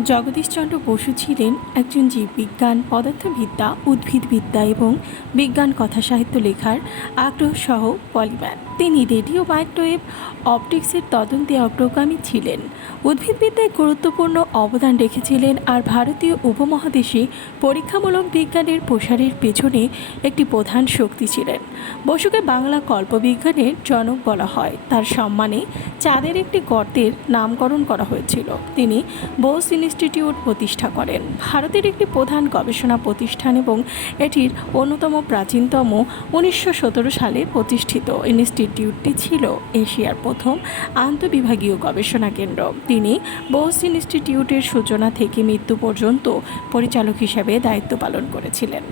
জগদীশচন্দ্র বসু ছিলেন একজন জীববিজ্ঞান, পদার্থবিদ্যা, উদ্ভিদবিদ্যা এবং বিজ্ঞান কথাসাহিত্য লেখার আগ্রহসহ পলিম্যাথ। তিনি রেডিও মাইক্রোওয়েভ অপটিক্সের তদন্তে অগ্রগামী ছিলেন, উদ্ভিদবিদ্যায় গুরুত্বপূর্ণ অবদান রেখেছিলেন আর ভারতীয় উপমহাদেশে পরীক্ষামূলক বিজ্ঞানের প্রসারের পেছনে একটি প্রধান শক্তি ছিলেন। বসুকে বাংলা কল্পবিজ্ঞানের জনক বলা হয়। তার সম্মানে চাঁদের একটি গর্তের নামকরণ করা হয়েছিল। তিনি বোস ইনস্টিটিউট প্রতিষ্ঠা করেন, ভারতের একটি প্রধান গবেষণা প্রতিষ্ঠান এবং এটির অন্যতম প্রাচীনতম। 1917 সালে প্রতিষ্ঠিত ইনস্টিটিউটটি ছিল এশিয়ার প্রথম আন্তঃবিভাগীয় গবেষণা কেন্দ্র। তিনি বোস ইনস্টিটিউটের সূচনা থেকে মৃত্যু পর্যন্ত পরিচালক হিসেবে দায়িত্ব পালন করেছিলেন।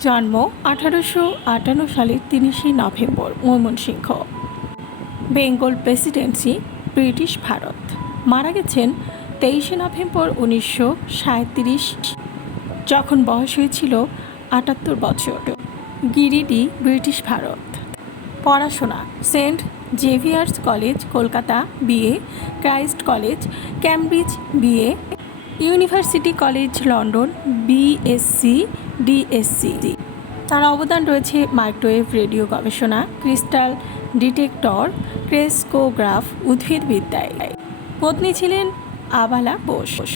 জন্ম 1858 সালের 30 November, Mymensingh, Bengal Presidency, British Bharat. মারা গেছেন 23 নভেম্বর 1937, যখন বয়স হয়েছিল 78 বছর, গিরিডি, ব্রিটিশ ভারত। পড়াশোনা: Saint Xavier's College, Kolkata, BA; Christ College, Cambridge, BA; University College London, BSc, DSc. তার অবদান রয়েছে মাইক্রোওয়েভ রেডিও গবেষণা, ক্রিস্টাল ডিটেক্টর, ক্রেস্কোগ্রাফ, উদ্ভিদবিদ্যায়। পত্নী ছিলেন আবালা বোস।